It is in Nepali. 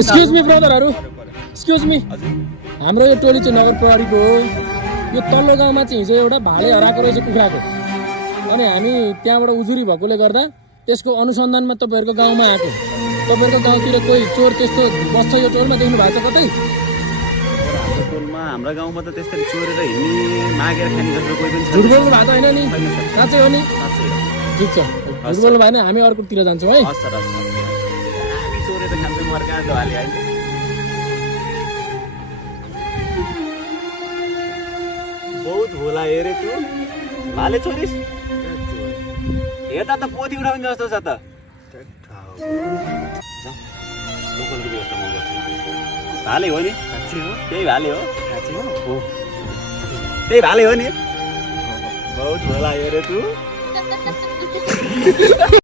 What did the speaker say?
एक्सक्युज मी ब्रदरहरू, एक्सक्युज मी, हाम्रो यो टोली चाहिँ नगर प्रहरीको हो। यो तल्लो गाउँमा चाहिँ हिजो एउटा भाले हराएको रहेछ कुखुराको, अनि हामी त्यहाँबाट उजुरी भएकोले गर्दा त्यसको अनुसन्धानमा तपाईँहरूको गाउँमा आएको। तपाईँहरूको गाउँतिर कोही चोर त्यस्तो बस्छ यो टोलमा, देख्नु भएको छ कतै? टोलमा हाम्रा गाउँमा त त्यस्तै चोरेर हिँड्ने मागेर खाने जस्तो कोही पनि छैन। झुट बोल्नु भएको होइन नि? साँच्चै हो नि? साँच्चै हो। ठिक छ, झुट बोल्नु भएन, हामी अर्कोतिर जान्छौँ है। हस् सर, हस् सर। हामी चोरेर खान्छौँ मर्का भाले होइन। बहुत भोला हेरे तँ भाले छोरिस। हेर्दा त पोथी उठाउने जस्तो छ त। लोकलको व्यवस्था म गर्छु। भाले हो नि? त्यही भाले हो? हो, त्यही भाले हो नि? बहुत भोला हेरे तँ।